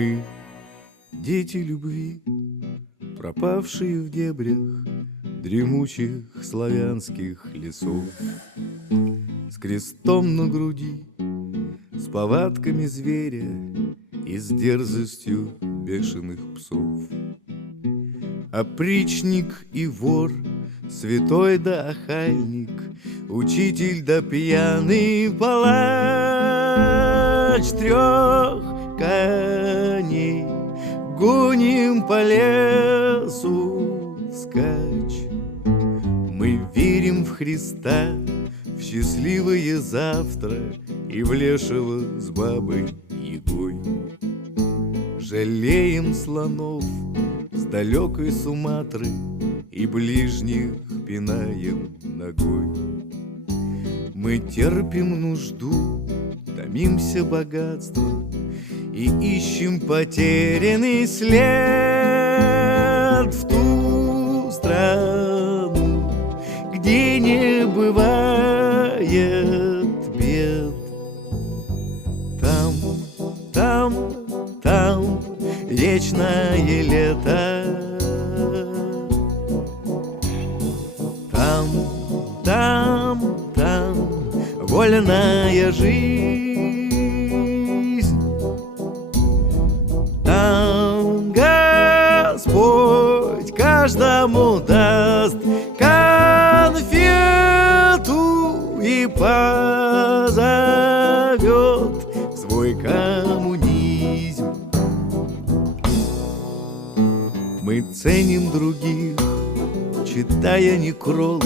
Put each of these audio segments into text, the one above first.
Мы дети любви, пропавшие в дебрях дремучих славянских лесов, с крестом на груди, с повадками зверя и с дерзостью бешеных псов. Опричник и вор, святой да охальник, учитель да пьяный палач, трех коней гоним по лесу вскачь. Мы верим в Христа, в счастливое завтра и в лешего с бабой Ягой. Жалеем слонов с далекой Суматры и ближних пинаем ногой. Мы терпим нужду, томимся богатством и ищем потерянный след в ту страну, где не бывает бед. Там вечное лето. Там вольная жизнь. Там Господь каждому даст конфету и позовет в свой коммунизм. Мы ценим других, читая некролог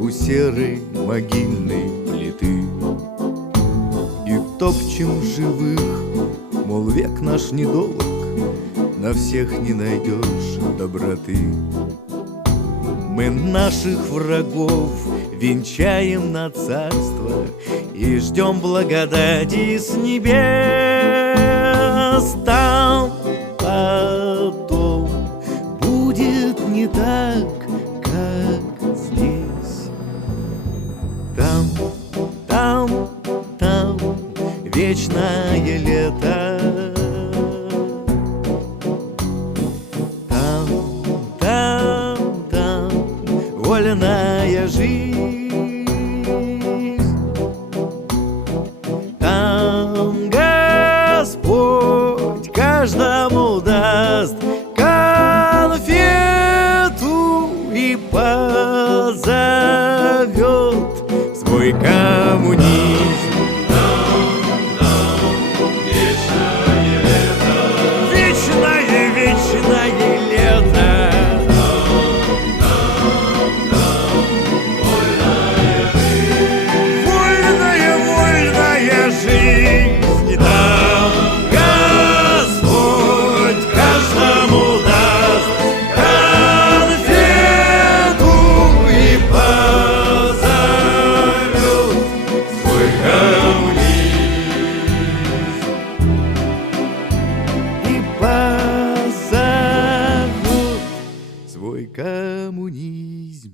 у серой могильной плиты, и топчем живых, мол, век наш недолг, на всех не найдешь доброты. Мы наших врагов венчаем на царство и ждем благодати с небес. Там потом будет не так, как здесь. Там вечное лето. Там вольная жизнь. Там Господь каждому даст конфету и позовет в свой коммунизм. Позовут свой коммунизм.